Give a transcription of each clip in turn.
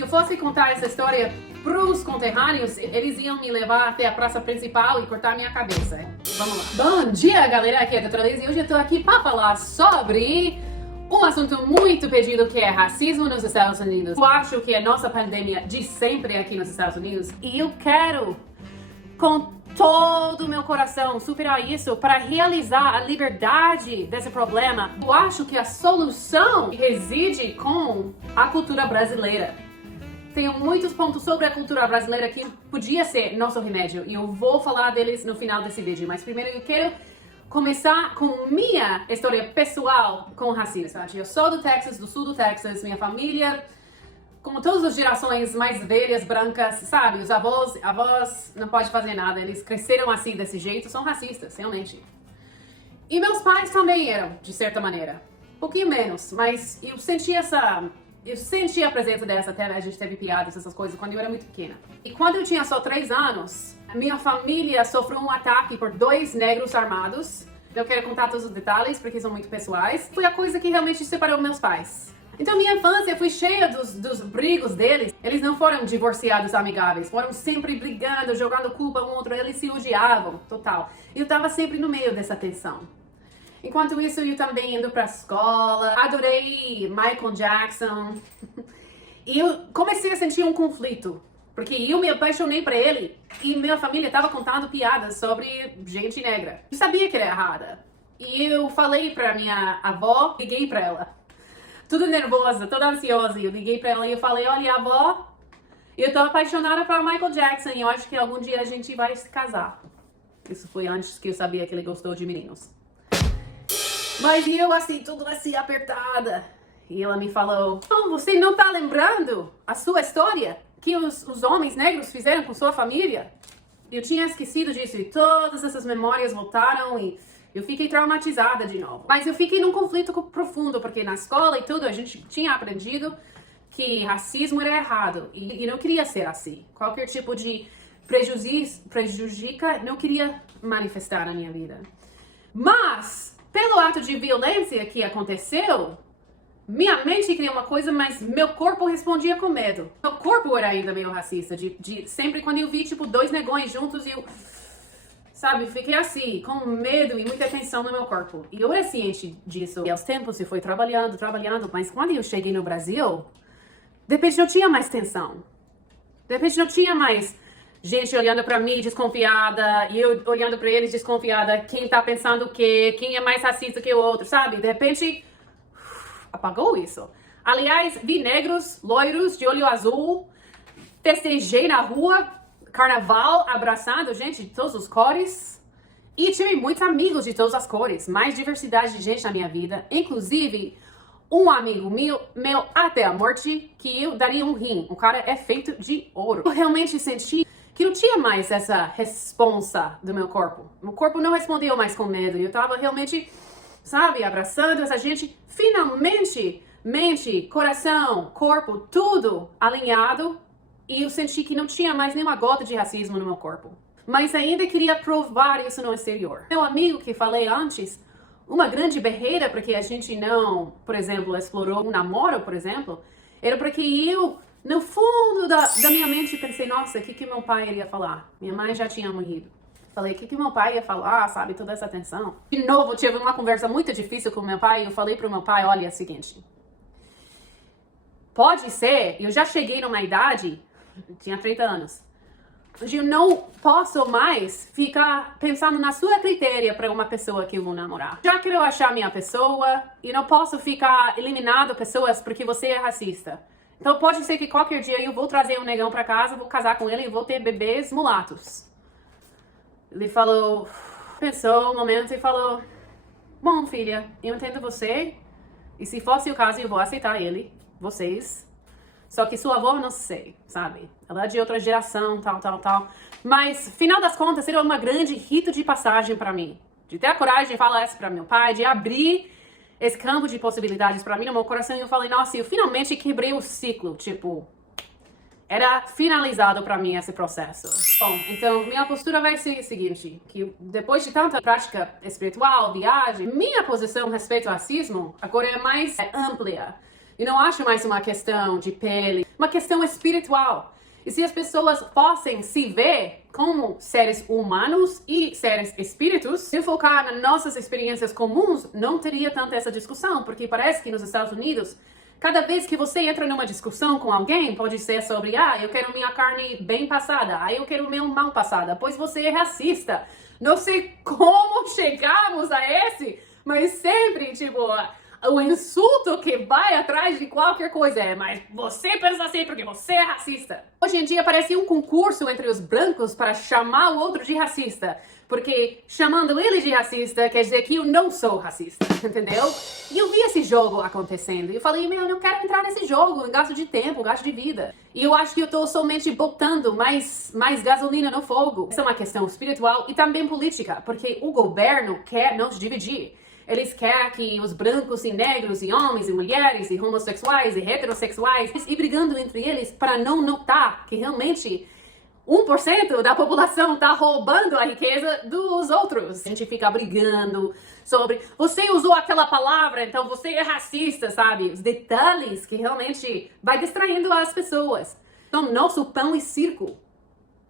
se eu fosse contar essa história pros conterrâneos, eles iam me levar até a praça principal e cortar minha cabeça. Vamos lá. Bom dia, galera, aqui é a Doutora Liz e hoje eu tô aqui para falar sobre um assunto muito pedido, que é racismo nos Estados Unidos. Eu acho que é a nossa pandemia de sempre aqui nos Estados Unidos e eu quero, com todo o meu coração, superar isso para realizar a liberdade desse problema. Eu acho que a solução reside com a cultura brasileira. Tenho muitos pontos sobre a cultura brasileira que podia ser nosso remédio e eu vou falar deles no final desse vídeo. Mas primeiro eu quero começar com minha história pessoal com racismo. Eu sou do Texas, do sul do Texas, minha família, como todas as gerações mais velhas, brancas, sabe? Os avós não podem fazer nada, eles cresceram assim, desse jeito, são racistas, realmente. E meus pais também eram, de certa maneira. Um pouquinho menos, mas eu senti a presença dessa, até a gente teve piadas, essas coisas, quando eu era muito pequena. E quando eu tinha só 3 anos, minha família sofreu um ataque por 2 negros armados. Eu quero contar todos os detalhes, porque são muito pessoais. Foi a coisa que realmente separou meus pais. Então minha infância foi cheia dos brigos deles. Eles não foram divorciados amigáveis, foram sempre brigando, jogando culpa um outro, eles se odiavam, total. Eu tava sempre no meio dessa tensão. Enquanto isso, eu também indo pra escola, adorei Michael Jackson. E eu comecei a sentir um conflito, porque eu me apaixonei por ele e minha família estava contando piadas sobre gente negra. Eu sabia que era errada. E eu falei pra minha avó, liguei pra ela. Tudo nervosa, toda ansiosa. Eu liguei pra ela e eu falei, olha, avó, eu tô apaixonada por Michael Jackson e eu acho que algum dia a gente vai se casar. Isso foi antes que eu sabia que ele gostou de meninos. Mas eu assim, tudo assim, apertada. E ela me falou, oh, você não tá lembrando a sua história? Que os homens negros fizeram com sua família? Eu tinha esquecido disso e todas essas memórias voltaram e eu fiquei traumatizada de novo. Mas eu fiquei num conflito profundo, porque na escola e tudo a gente tinha aprendido que racismo era errado. E não queria ser assim. Qualquer tipo de prejudica, não queria manifestar na minha vida. Mas pelo ato de violência que aconteceu, minha mente queria uma coisa, mas meu corpo respondia com medo. Meu corpo era ainda meio racista, sempre quando eu vi, tipo, 2 negões juntos, eu, sabe, fiquei assim, com medo e muita tensão no meu corpo. E eu era ciente disso. E aos tempos eu fui trabalhando, mas quando eu cheguei no Brasil, de repente não tinha mais tensão. De repente não tinha mais gente olhando pra mim desconfiada, e eu olhando pra eles desconfiada, quem tá pensando o quê, quem é mais racista que o outro, sabe? De repente, apagou isso. Aliás, vi negros, loiros, de olho azul, festejei na rua, carnaval, abraçado, gente de todas as cores, e tive muitos amigos de todas as cores, mais diversidade de gente na minha vida, inclusive um amigo meu até a morte, que eu daria um rim, o cara é feito de ouro. Eu realmente senti que não tinha mais essa responsa do meu corpo. Meu corpo não respondeu mais com medo. Eu tava realmente, sabe, abraçando essa gente. Finalmente, mente, coração, corpo, tudo alinhado. E eu senti que não tinha mais nenhuma gota de racismo no meu corpo. Mas ainda queria provar isso no exterior. Meu amigo que falei antes, uma grande barreira para que a gente não, por exemplo, explorou um namoro, por exemplo, era porque eu, no fundo da minha mente, pensei, nossa, o que meu pai iria falar? Minha mãe já tinha morrido. Falei, o que meu pai ia falar, sabe, toda essa tensão. De novo, tive uma conversa muito difícil com meu pai e eu falei pro meu pai, olha, é o seguinte, pode ser, eu já cheguei numa idade, tinha 30 anos, onde eu não posso mais ficar pensando na sua critéria para uma pessoa que eu vou namorar. Já quero achar minha pessoa e não posso ficar eliminando pessoas porque você é racista. Então pode ser que qualquer dia eu vou trazer um negão pra casa, vou casar com ele e vou ter bebês mulatos. Ele falou, pensou um momento e falou, bom filha, eu entendo você e se fosse o caso eu vou aceitar ele, vocês. Só que sua avó não sei, sabe? Ela é de outra geração, tal. Mas, final das contas, seria uma grande rito de passagem pra mim. De ter a coragem de falar isso pra meu pai, de abrir esse campo de possibilidades pra mim no meu coração. E eu falei, nossa, eu finalmente quebrei o ciclo. Tipo, era finalizado pra mim esse processo. Bom, então, minha postura vai ser a seguinte, que depois de tanta prática espiritual, viagem, minha posição a respeito ao racismo agora é mais ampla. E não acho mais uma questão de pele, uma questão espiritual. E se as pessoas fossem se ver como seres humanos e seres espíritos, se focar nas nossas experiências comuns, não teria tanta essa discussão, porque parece que nos Estados Unidos, cada vez que você entra numa discussão com alguém, pode ser sobre, eu quero minha carne bem passada, eu quero meu mal passada, pois você é racista. Não sei como chegamos a esse, mas sempre, tipo, o insulto que vai atrás de qualquer coisa é, mas você pensa assim porque você é racista. Hoje em dia parece um concurso entre os brancos para chamar o outro de racista, porque chamando ele de racista quer dizer que eu não sou racista, entendeu? E eu vi esse jogo acontecendo e eu falei, eu não quero entrar nesse jogo, um gasto de tempo, um gasto de vida. E eu acho que eu tô somente botando mais gasolina no fogo. Essa é uma questão espiritual e também política, porque o governo quer nos dividir. Eles querem que os brancos e negros e homens e mulheres e homossexuais e heterossexuais e brigando entre eles para não notar que realmente 1% da população está roubando a riqueza dos outros. A gente fica brigando sobre você usou aquela palavra, então você é racista, sabe? Os detalhes que realmente vai distraindo as pessoas. Então, nosso pão e circo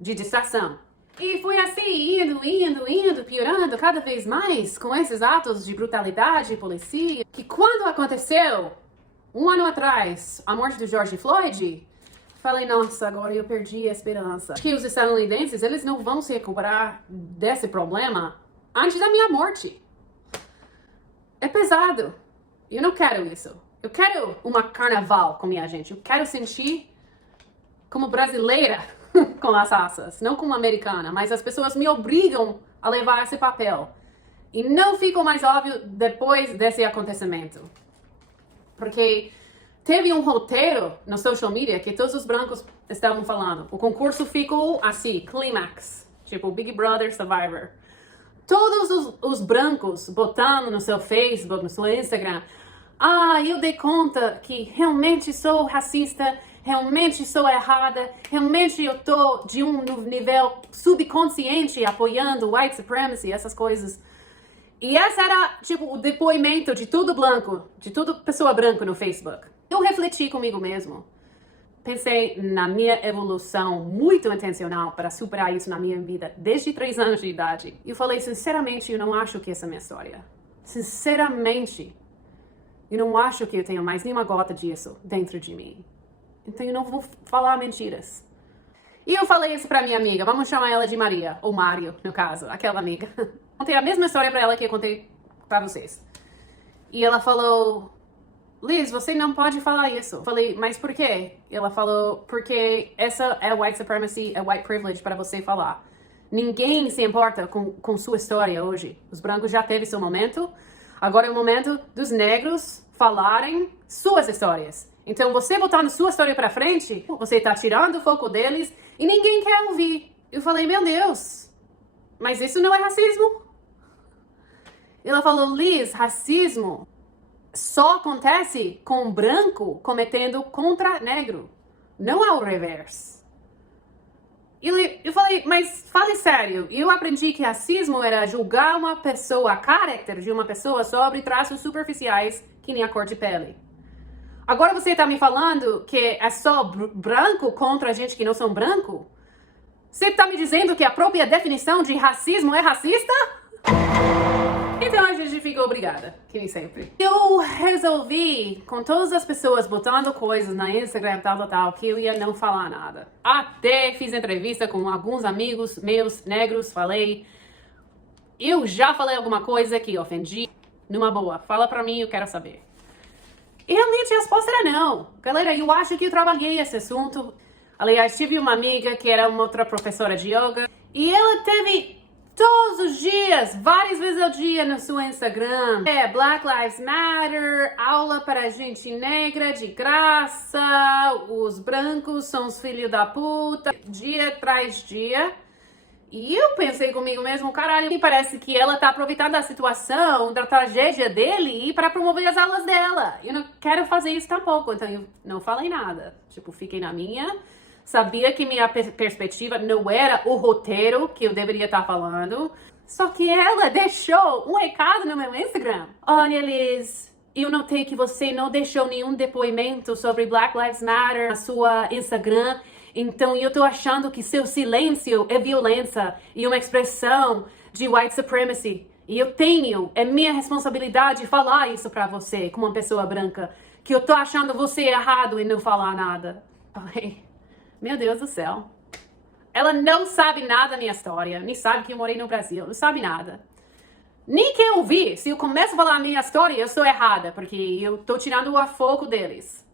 de distração. E foi assim, indo, piorando cada vez mais com esses atos de brutalidade, polícia, que quando aconteceu, 1 ano atrás, a morte do George Floyd, falei, nossa, agora eu perdi a esperança. Que os estadunidenses, eles não vão se recuperar desse problema antes da minha morte. É pesado. Eu não quero isso. Eu quero uma carnaval com minha gente. Eu quero sentir como brasileira com as raças, não como americana, mas as pessoas me obrigam a levar esse papel. E não ficou mais óbvio depois desse acontecimento. Porque teve um roteiro no social media que todos os brancos estavam falando. O concurso ficou assim, clímax, tipo Big Brother Survivor. Todos os brancos botando no seu Facebook, no seu Instagram, eu dei conta que realmente sou racista, realmente sou errada, realmente eu tô de um nível subconsciente apoiando white supremacy, essas coisas. E esse era, tipo, o depoimento de tudo branco, de tudo pessoa branca no Facebook. Eu refleti comigo mesmo. Pensei na minha evolução muito intencional para superar isso na minha vida desde 3 anos de idade. E eu falei, sinceramente, eu não acho que essa é a minha história. Sinceramente, eu não acho que eu tenho mais nenhuma gota disso dentro de mim. Então eu não vou falar mentiras. E eu falei isso pra minha amiga, vamos chamar ela de Maria, ou Mário, no caso, aquela amiga. Contei a mesma história pra ela que eu contei pra vocês. E ela falou, Liz, você não pode falar isso. Eu falei, mas por quê? Ela falou, porque essa é white supremacy, é white privilege para você falar. Ninguém se importa com sua história hoje. Os brancos já teve seu momento. Agora é o momento dos negros falarem suas histórias. Então, você botar na sua história pra frente, você tá tirando o foco deles e ninguém quer ouvir. Eu falei, meu Deus, mas isso não é racismo? Ela falou, Liz, racismo só acontece com branco cometendo contra negro, não ao reverso. Eu falei, mas fale sério, eu aprendi que racismo era julgar uma pessoa, a caráter de uma pessoa sobre traços superficiais que nem a cor de pele. Agora você tá me falando que é só branco contra gente que não são branco? Você tá me dizendo que a própria definição de racismo é racista? Então a gente ficou obrigada, que nem sempre. Eu resolvi, com todas as pessoas botando coisas na Instagram, tal, que eu ia não falar nada. Até fiz entrevista com alguns amigos meus negros, falei, eu já falei alguma coisa que ofendi? Numa boa, fala pra mim, eu quero saber. E realmente a resposta era não. Galera, eu acho que eu trabalhei esse assunto. Aliás, tive uma amiga que era uma outra professora de yoga. E ela teve todos os dias, várias vezes ao dia no seu Instagram. Black Lives Matter, aula para gente negra de graça. Os brancos são os filhos da puta. Dia atrás dia. E eu pensei comigo mesmo, caralho, me parece que ela tá aproveitando a situação, da tragédia dele, para promover as aulas dela. Eu não quero fazer isso tampouco, então eu não falei nada. Tipo, fiquei na minha, sabia que minha perspectiva não era o roteiro que eu deveria estar falando. Só que ela deixou um recado no meu Instagram. Olha, Liz, eu notei que você não deixou nenhum depoimento sobre Black Lives Matter na sua Instagram. Então, eu tô achando que seu silêncio é violência e uma expressão de white supremacy. E é minha responsabilidade falar isso pra você, como uma pessoa branca, que eu tô achando você errado em não falar nada. Ai, meu Deus do céu. Ela não sabe nada da minha história, nem sabe que eu morei no Brasil, não sabe nada. Nem quer ouvir. Se eu começo a falar a minha história, eu sou errada, porque eu tô tirando o foco deles.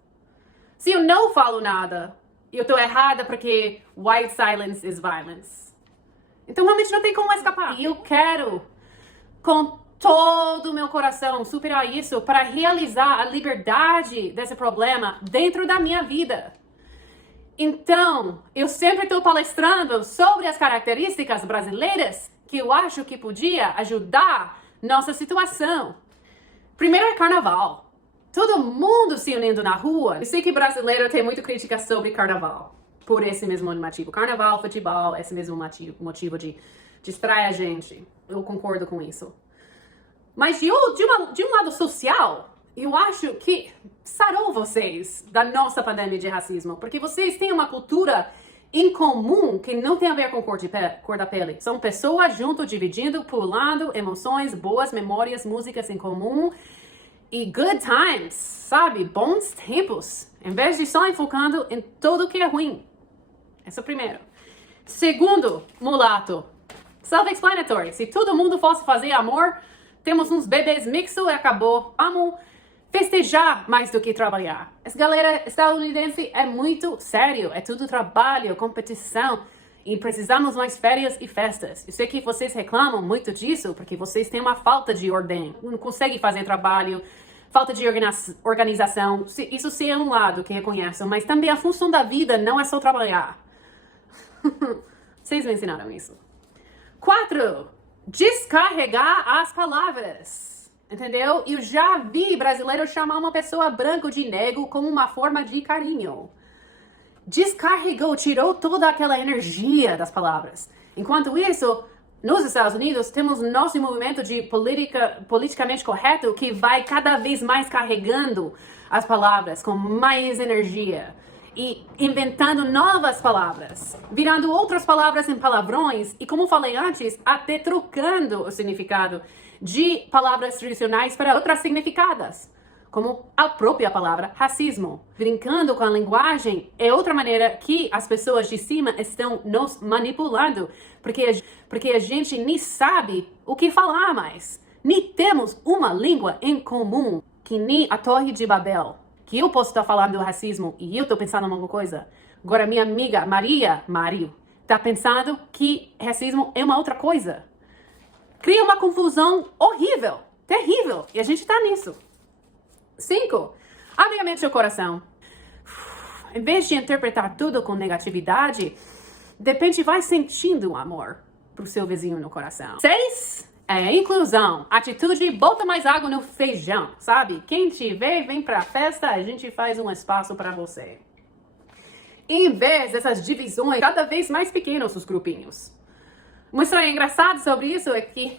Se eu não falo nada, eu tô errada porque white silence is violence. Então realmente não tem como escapar. E eu quero, com todo o meu coração, superar isso para realizar a liberdade desse problema dentro da minha vida. Então, eu sempre estou palestrando sobre as características brasileiras que eu acho que podia ajudar nossa situação. Primeiro é carnaval. Todo mundo se unindo na rua. Eu sei que brasileiro tem muita crítica sobre carnaval. Por esse mesmo motivo. Carnaval, futebol, esse mesmo motivo de distrair a gente. Eu concordo com isso. Mas de um lado social, eu acho que sarou vocês da nossa pandemia de racismo. Porque vocês têm uma cultura em comum que não tem a ver com cor da pele. São pessoas juntas, dividindo, pulando, emoções, boas memórias, músicas em comum. E good times, sabe? Bons tempos. Em vez de só enfocando em tudo que é ruim. Esse é o primeiro. Segundo, mulato. Self-explanatory. Se todo mundo fosse fazer amor, temos uns bebês mixtos e acabou. Vamos festejar mais do que trabalhar. Essa galera estadunidense é muito sério. É tudo trabalho, competição. E precisamos mais férias e festas. Eu sei que vocês reclamam muito disso, porque vocês têm uma falta de ordem. Não conseguem fazer trabalho, falta de organização. Isso sim é um lado que reconheço, mas também a função da vida não é só trabalhar. Vocês me ensinaram isso. 4. Descarregar as palavras. Entendeu? Eu já vi brasileiro chamar uma pessoa branca de nego como uma forma de carinho. Descarregou, tirou toda aquela energia das palavras. Enquanto isso, nos Estados Unidos, temos nosso movimento de politicamente correto que vai cada vez mais carregando as palavras com mais energia e inventando novas palavras, virando outras palavras em palavrões e, como falei antes, até trocando o significado de palavras tradicionais para outras significadas, como a própria palavra racismo. Brincando com a linguagem é outra maneira que as pessoas de cima estão nos manipulando, porque a gente nem sabe o que falar mais. Nem temos uma língua em comum, que nem a Torre de Babel, que eu posso estar falando do racismo e eu estou pensando em alguma coisa. Agora minha amiga Mário, está pensando que racismo é uma outra coisa. Cria uma confusão horrível, terrível, e a gente está nisso. 5. Abre a mente e o coração. Em vez de interpretar tudo com negatividade, de repente vai sentindo amor pro seu vizinho no coração. 6. É inclusão. Atitude, bota mais água no feijão, sabe? Quem te vê, vem pra festa, a gente faz um espaço para você. Em vez dessas divisões cada vez mais pequenas os grupinhos. Uma história engraçada sobre isso é que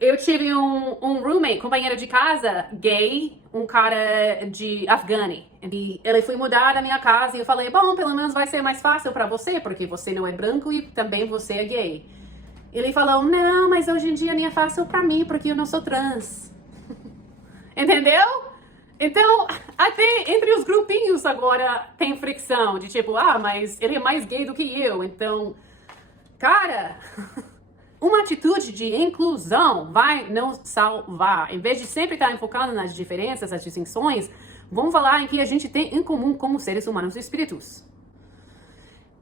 eu tive um roommate, companheiro de casa, gay, um cara de Afghani. E ele foi mudar da minha casa e eu falei, bom, pelo menos vai ser mais fácil pra você, porque você não é branco e também você é gay. Ele falou, não, mas hoje em dia nem é fácil pra mim, porque eu não sou trans. Entendeu? Então, até entre os grupinhos agora tem fricção, de tipo, mas ele é mais gay do que eu, então... Cara... Uma atitude de inclusão vai nos salvar. Em vez de sempre estar enfocando nas diferenças, nas distinções, vamos falar em que a gente tem em comum como seres humanos e espíritos.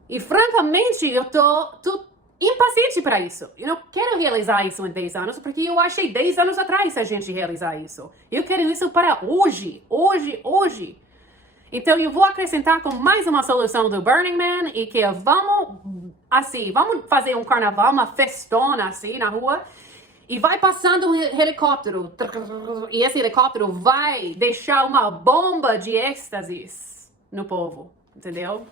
E francamente, eu tô impaciente para isso. Eu não quero realizar isso em 10 anos, porque eu achei 10 anos atrás a gente realizar isso. Eu quero isso para hoje. Hoje. Então eu vou acrescentar com mais uma solução do Burning Man e que vamos fazer um carnaval, uma festona assim na rua e vai passando um helicóptero e esse helicóptero vai deixar uma bomba de êxtasis no povo, entendeu?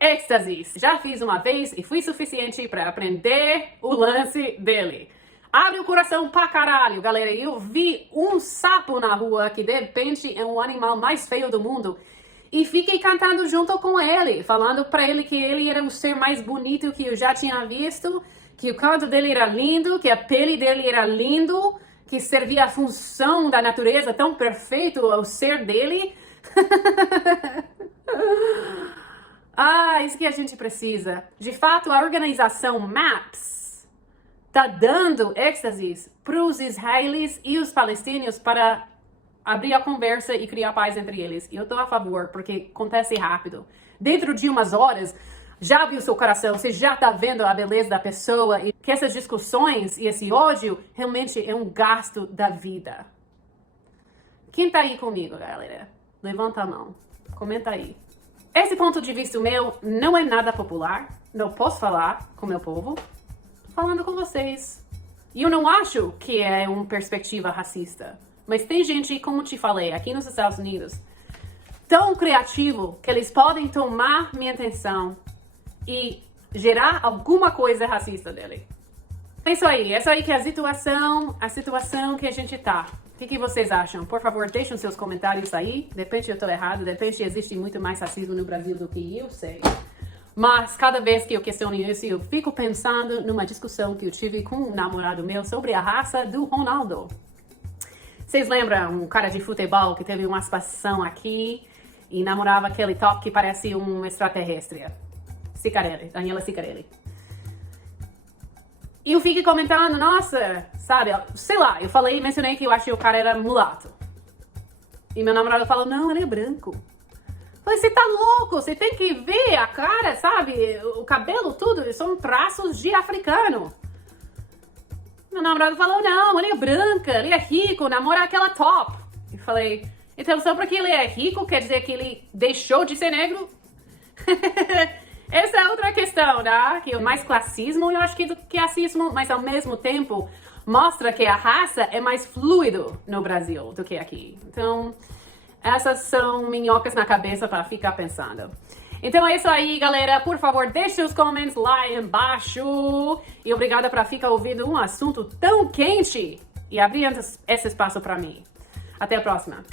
Êxtasis. Já fiz uma vez e foi suficiente para aprender o lance dele. Abre o coração pra caralho, galera. Eu vi um sapo na rua que de repente é o animal mais feio do mundo. E fiquei cantando junto com ele, falando pra ele que ele era o ser mais bonito que eu já tinha visto, que o canto dele era lindo, que a pele dele era lindo, que servia a função da natureza tão perfeito ao ser dele. Isso que a gente precisa. De fato, a organização MAPS tá dando êxtases para os israelis e os palestinos para abrir a conversa e criar paz entre eles. E eu tô a favor, porque acontece rápido. Dentro de umas horas, já abriu seu coração, você já tá vendo a beleza da pessoa e que essas discussões e esse ódio realmente é um gasto da vida. Quem tá aí comigo, galera? Levanta a mão, comenta aí. Esse ponto de vista meu não é nada popular, não posso falar com o meu povo, falando com vocês. E eu não acho que é uma perspectiva racista. Mas tem gente, como te falei, aqui nos Estados Unidos, tão criativo que eles podem tomar minha atenção e gerar alguma coisa racista dele. É isso aí que é a situação que a gente tá. O que vocês acham? Por favor, deixem seus comentários aí. De repente eu tô errado, de repente existe muito mais racismo no Brasil do que eu sei. Mas cada vez que eu questiono isso, eu fico pensando numa discussão que eu tive com um namorado meu sobre a raça do Ronaldo. Vocês lembram um cara de futebol que teve uma situação aqui e namorava aquele top que parece um extraterrestre? Cicarelli, Daniela Cicarelli. E eu fiquei comentando, nossa, sabe, sei lá, mencionei que eu achei o cara era mulato. E meu namorado falou, não, ele é branco. Falei, você tá louco, você tem que ver a cara, sabe? O cabelo, tudo, são traços de africano. Meu namorado falou, não, ele é branca, ele é rico, namora aquela top. Eu falei, então só porque ele é rico, quer dizer que ele deixou de ser negro? Essa é outra questão, né? Que é mais classismo, eu acho que racismo, mas ao mesmo tempo mostra que a raça é mais fluido no Brasil do que aqui. Então, essas são minhocas na cabeça para ficar pensando. Então é isso aí, galera. Por favor, deixe seus comentários lá embaixo. E obrigada por ficar ouvindo um assunto tão quente e abrindo esse espaço para mim. Até a próxima.